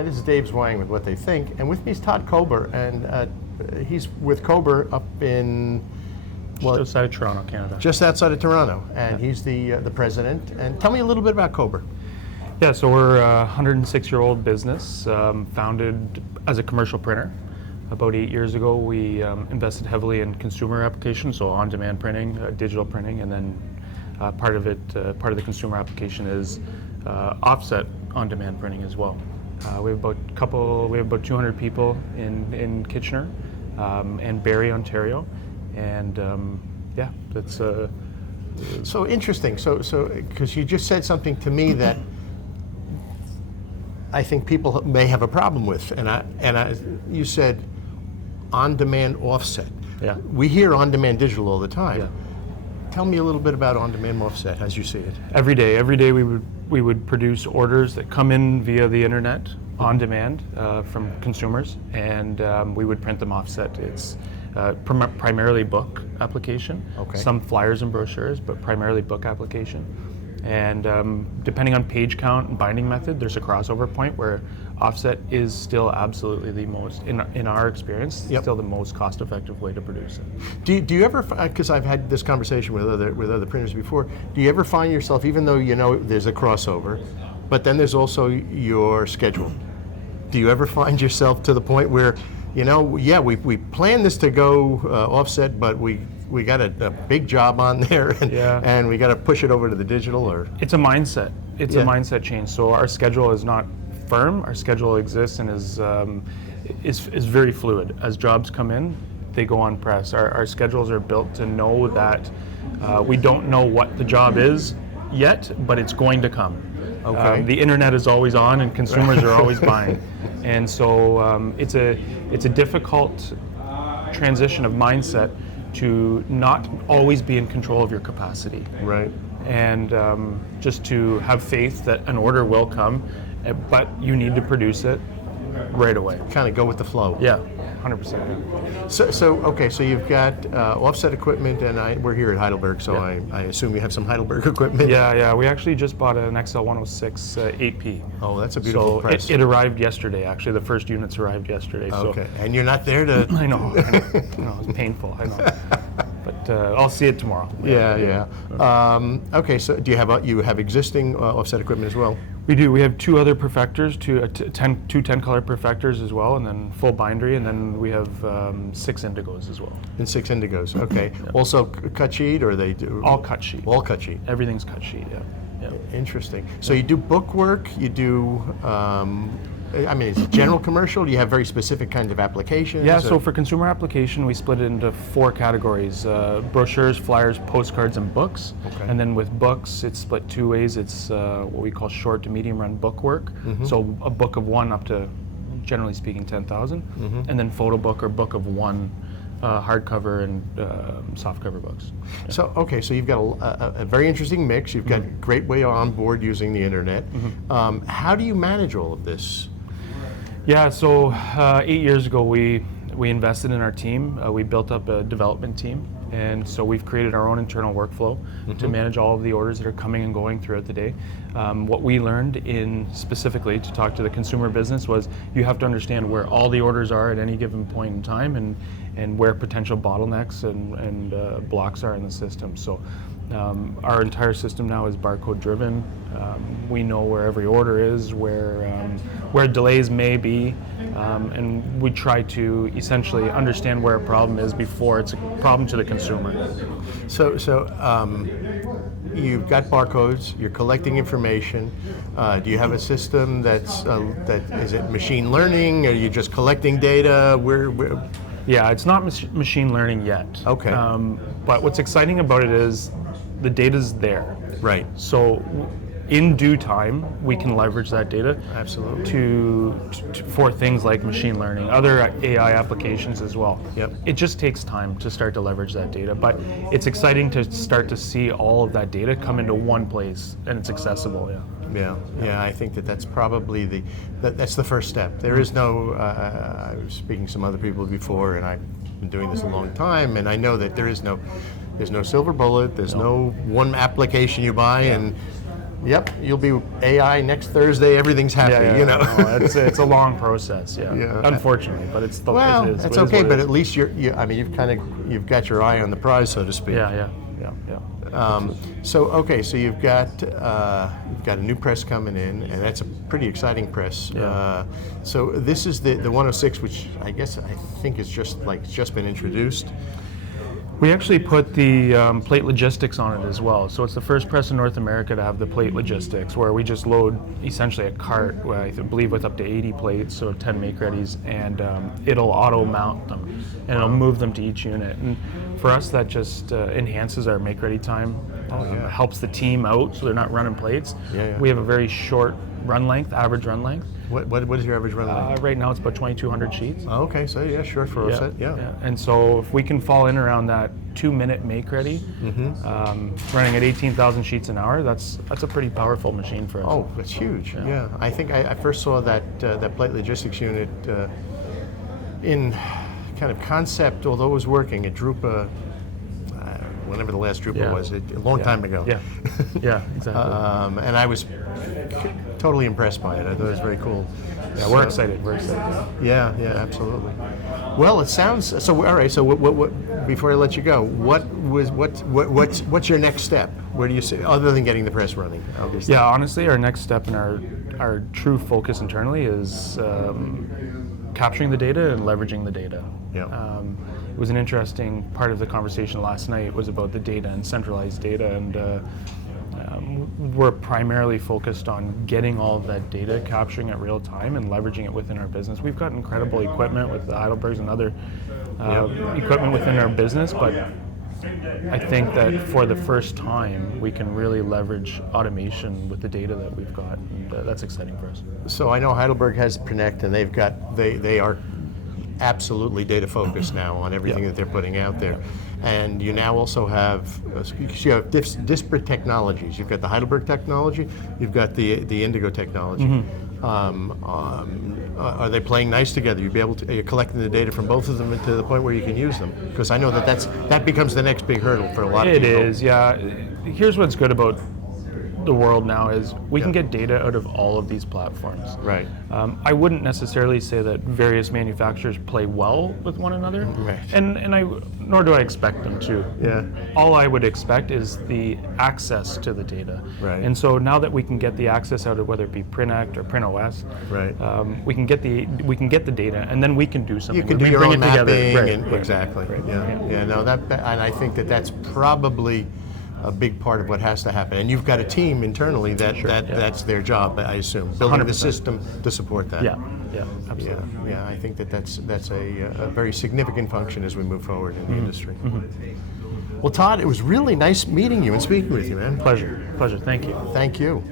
Hi, this is Dave Zwang with What They Think, and with me is Todd Cober, and he's with Cober up in Just outside of Toronto, Canada. just outside of Toronto, and he's the president. And tell me a little bit about Cober. Yeah, so we're a 106-year-old business, founded as a commercial printer. About 8 years ago, we invested heavily in consumer applications, so on-demand printing, digital printing, and then part of the consumer application is offset on-demand printing as well. We have about 200 people in Kitchener and Barrie, Ontario, and yeah, that's So interesting. So because you just said something to me that I think people may have a problem with, you said on-demand offset. Yeah. We hear on-demand digital all the time. Yeah. Tell me a little bit about on-demand offset as you see it. Every day we would produce orders that come in via the internet on demand from consumers, and we would print them offset. It's primarily book application, Okay. some flyers and brochures, but primarily book application. And depending on page count and binding method, there's a crossover point where offset is still absolutely the most, in our experience, Yep. still the most cost-effective way to produce it. Do you ever, because I've had this conversation with other printers before, do you ever find yourself, even though you know there's a crossover, but then there's also your schedule? Do you ever find yourself to the point where, we planned this to go offset, but we got a big job on there, and we got to push it over to the digital, or? It's a mindset. It's a mindset change. So our schedule is not firm. Our schedule exists and is very fluid. As jobs come in, they go on press. Our schedules are built to know that we don't know what the job is yet, but it's going to come. Okay. The internet is always on, and consumers are always buying, and so it's a difficult transition of mindset to not always be in control of your capacity. Right. And just to have faith that an order will come, but you need to produce it right away. Kind of go with the flow. Yeah, 100%. So you've got offset equipment, and we're here at Heidelberg, so Yeah. I assume you have some Heidelberg equipment. Yeah. We actually just bought an XL106 8P. Oh, that's a beautiful So press. it arrived yesterday. Actually, the first units arrived yesterday. Okay, and you're not there to. I know. It's painful. I know. But I'll see it tomorrow. Yeah. Okay, so do you have existing offset equipment as well? We do. We have two other perfectors, two 10-color perfectors as well, and then full bindery, and then we have 6 indigos as well. And 6 indigos. Okay. Also cut sheet, or they do All cut sheet. all cut sheet? Everything's cut sheet. Yeah. Interesting. So you do book work. You do. Is it general commercial? Do you have very specific kinds of applications? Yeah, so for consumer application, we split it into 4 categories: brochures, flyers, postcards, and books. Okay. And then with books, it's split 2 ways. It's what we call short to medium run book work. Mm-hmm. So a book of 1 up to, generally speaking, 10,000. Mm-hmm. And then photo book or book of 1, hardcover and softcover books. So you've got a very interesting mix. You've got a great way on board using the internet. Mm-hmm. How do you manage all of this? Yeah, so 8 years ago we invested in our team. We built up a development team, and so we've created our own internal workflow to manage all of the orders that are coming and going throughout the day. What we learned specifically to talk to the consumer business was you have to understand where all the orders are at any given point in time, and where potential bottlenecks and blocks are in the system. So our entire system now is barcode driven. We know where every order is, where delays may be, and we try to essentially understand where a problem is before it's a problem to the consumer. So you've got barcodes. You're collecting information. Do you have a system that is it machine learning? Are you just collecting data? Where? Yeah, it's not machine learning yet. Okay. But what's exciting about it is the data's there. Right. So in due time, we can leverage that data Absolutely. for things like machine learning, other AI applications as well. Yep. It just takes time to start to leverage that data, but it's exciting to start to see all of that data come into one place, and it's accessible. Yeah. I think that's probably that's the first step. There is no. I was speaking to some other people before, and I've been doing this a long time, and I know that there's no silver bullet. There's no one application you buy, and Yep, you'll be AI next Thursday. Everything's happy. You know. No, it's a long process. Yeah. Yeah. Unfortunately, but it's the Well, it is, that's it is okay. what it But is. at least I mean, you've got your eye on the prize, so to speak. Yeah. So you've got a new press coming in, and that's a pretty exciting press. Yeah. So this is the 106, which I think is just been introduced. We actually put the plate logistics on it as well. So it's the first press in North America to have the plate logistics, where we just load essentially a cart, I believe with up to 80 plates, so 10 make-readies, and it'll auto-mount them, and it'll move them to each unit. And for us, that just enhances our make-ready time, helps the team out so they're not running plates. Yeah. We have a very short run length, average run length. What is your average run length? Right now it's about 2,200 sheets. Oh, okay, so yeah, sure, for offset, yeah. And so if we can fall in around that 2-minute make ready, running at 18,000 sheets an hour, that's a pretty powerful machine for us. Oh, that's huge. Yeah, I think I first saw that plate logistics unit in kind of concept, although it was working at Drupa, whenever the last Drupa was, a long time ago. Yeah, exactly. And I was totally impressed by it. I thought it was very cool. Yeah, we're excited. Yeah, absolutely. Well, it sounds so. All right. So, what? Before I let you go, what's your next step? Where do you see, other than getting the press running? Obviously. Yeah, honestly, our next step in our true focus internally is capturing the data and leveraging the data. Yeah. It was an interesting part of the conversation last night was about the data and centralized data, and we're primarily focused on getting all of that data, capturing it real time, and leveraging it within our business. We've got incredible equipment with the Heidelbergs and other equipment within our business, but I think that for the first time, we can really leverage automation with the data that we've got, and that's exciting for us. So I know Heidelberg has Connect, and they are absolutely data focused now on everything that they're putting out there. And you now also have disparate technologies. You've got the Heidelberg technology, you've got the Indigo technology. Are they playing nice together? Are you collecting the data from both of them to the point where you can use them? Because I know that becomes the next big hurdle for a lot of people. It is, yeah. Here's what's good about the world now is we can get data out of all of these platforms. Right. I wouldn't necessarily say that various manufacturers play well with one another, Right. and nor do I expect them to. Yeah. All I would expect is the access to the data. Right. And so now that we can get the access out of whether it be PrintAct or PrintOS, Right. we can get the data, and then we can do something. You can We do your bring own it together. mapping, Right. exactly. Right. Yeah. No, and I think that's probably a big part of what has to happen. And you've got a team internally that's their job, I assume, building 100%. the system to support that. Yeah, absolutely. Yeah. I think that's a very significant function as we move forward in the industry. Well, Todd, it was really nice meeting you and speaking with you, man. Pleasure. Thank you. Thank you.